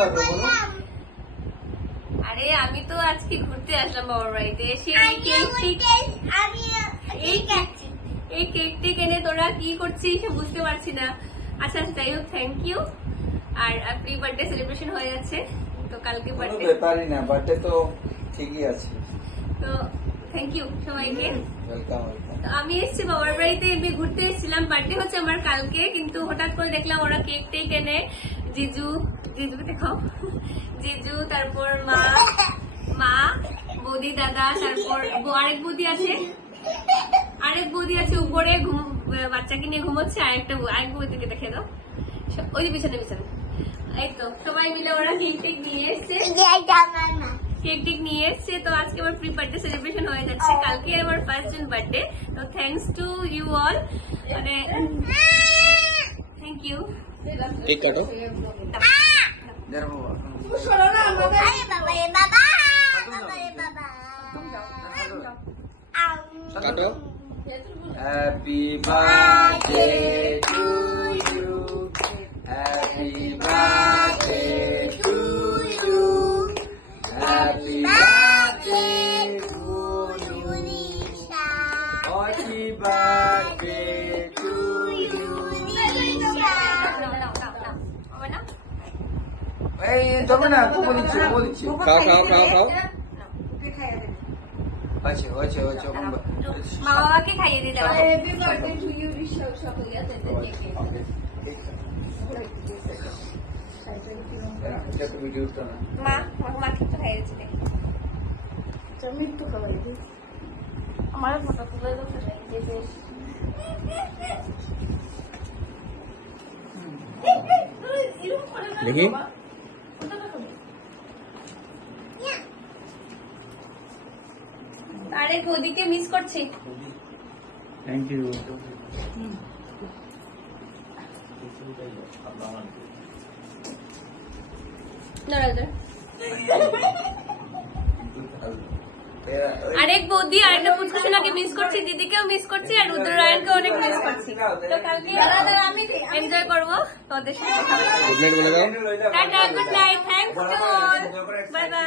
লাগলো বলো? আরে আমি তো আজকে ঘুরতে আসলাম বাবার বাড়িতে, এই কেকটি কিনে তোরা কি করছিস বুঝতে পারছি না। আচ্ছা যাই হোক, থ্যাংক ইউ। আর প্রি বার্থডে সেলিব্রেশন হয়ে যাচ্ছে, তো কালকে বার্থডে। ব্যাপারই না, বার্থডে তো ঠিকই আছে। তো থ্যাংক ইউ সবাইকে। ওয়েলকাম। আমি এসেছি বাবার বাড়িতে, এমনি ঘুরতে এসেছিলাম। বার্থডে হচ্ছে আমার কালকে, কিন্তু হঠাৎ করে দেখলাম ওরা কেকটাই কেনে। জিজুকে দেখাও, জিজু, তারপর মা, বৌদি, দাদা, তারপর আরেক বৌদি আছে উপরে, বাচ্চাকে নিয়ে ঘুমোচ্ছে। আরেক বৌদিকে দেখে দাও, ওই যে পিছনে। এই তো সবাই মিলে ওরা কেক নিয়ে এসছে। তো আজকে আমার প্রি বার্থডে সেলিব্রেশন হয়ে যাচ্ছে, কালকে আমার ফার্স্ট বার্থডে। তো থ্যাংকস টু ইউ অল, মানে থ্যাংক ইউ। কেক কাটো। কাটো। Happy birthday to you, happy birthday to you, happy birthday to you, happy birthday to you. এই তবে না বলছি খাও। হয়েছে মা বাবাকে খাইয়ে দিতে হবে। মাকে তো খাইয়ে দিচ্ছি, আমার ফটো তুলে দেখি। আরে বৌদিকে মিস করছি। Thank you. আরেক বৌদি আরেকটা পুচকুসোনাকে মিস করছি, দিদিকেও মিস করছি, আর রুদ্ররায়ণকে অনেক মিস করছি। তো কালকে আমি এনজয় করবো তোদের সাথে। গুড নাইট বলে দাও। Tata, good night, thanks to all, bye bye.